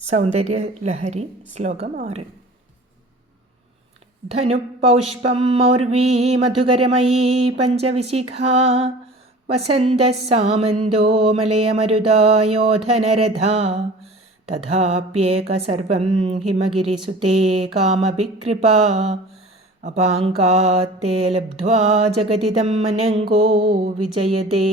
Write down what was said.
സൗന്ദര്യലഹരി ശ്ലോകം ആറ്. ധനുപൗഷ്പം മൗർവീ മധുകരമയീ പഞ്ചവിശിഖ വസന്തസാമന്തോ മലയമരുതായോധനരഥ തഥാപ്യേകസർവം ഹിമഗിരിസുതേ കാമവികൃപാ അപാങ്കാത്തെ ലബ്ധ്വാ ജഗതിദം മനങ്കോ വിജയതേ.